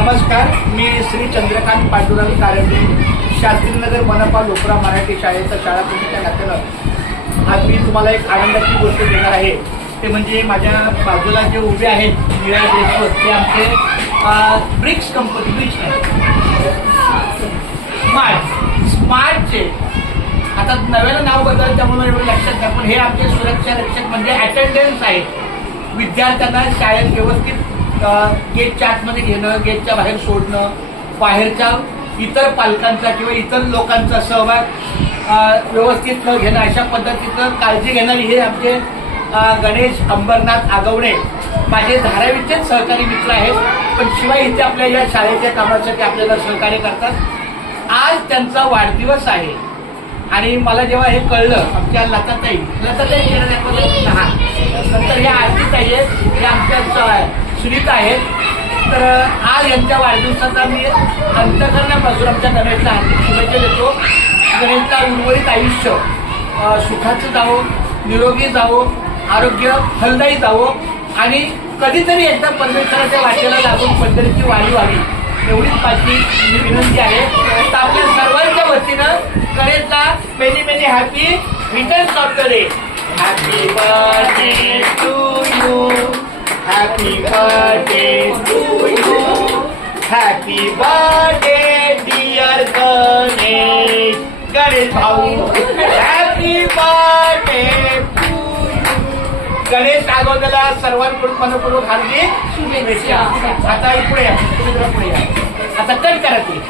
नमस्कार, मी श्री चंद्रकांत पांडुरंग कारंडे, शास्त्रीनगर मनपा लोकरा मराठी शाळेचा शाळाप्रमुखाच्या नात्यानं आज मी तुम्हाला एक आनंदाची गोष्ट देणार आहे. ते म्हणजे माझ्या बाजूला जे उभे आहेत निळ्या ड्रेसवर ते आमचे ब्रिक्स कंपनी, ब्रिक्स स्मार्टचे आता नव्यानं नाव बदललं त्यामुळे एवढं लक्षात घ्या. पण हे आमचे सुरक्षा रक्षक म्हणजे अटेंडन्स आहेत. विद्यार्थ्यांना शाळेत व्यवस्थित गेटच्या आतमध्ये घेणं, गेटच्या बाहेर सोडणं, बाहेरच्या इतर पालकांचा किंवा इतर लोकांचा सहभाग व्यवस्थित न घेणं, अशा पद्धतीचं काळजी घेणारी हे आमचे गणेश अंबरनाथ आगवणे माझे धारावीचेच सहकारी मित्र आहेत. पण शिवाय इथे आपल्या या शाळेच्या कामासाठी आपल्याला सहकार्य करतात. आज त्यांचा वाढदिवस आहे आणि मला जेव्हा हे कळलं, आमच्या लताताई नंतर या आरतीताई आहेत, हे आमच्या सुनीता आहेत. तर आज यांच्या वाढदिवसाचा मी अंतःकरणापासून आमच्या गणेशला हार्दिक शुभेच्छा देतो. गणेशला उर्वरित आयुष्य सुखाचं जावं, निरोगी जावं, आरोग्य फलदायी जावं आणि कधीतरी एकदा परमेश्वराच्या वाटेला लागून पंढरीची वारी व्हावी एवढीच माझी विनंती आहे. तर आपल्या सर्वांच्या वतीनं गणेशला many many happy returns of the day. Happy birthday to you, happy birthday to you, happy birthday dear Ganesh, Ganesh भाऊ, happy birthday to you. Ganesh आगवण्याला सर्वांकडून मनपूर्वक हार्दिक शुभेच्छा. आता पुढे या, तुम्ही जरा पुढे या. आता कट करा ती.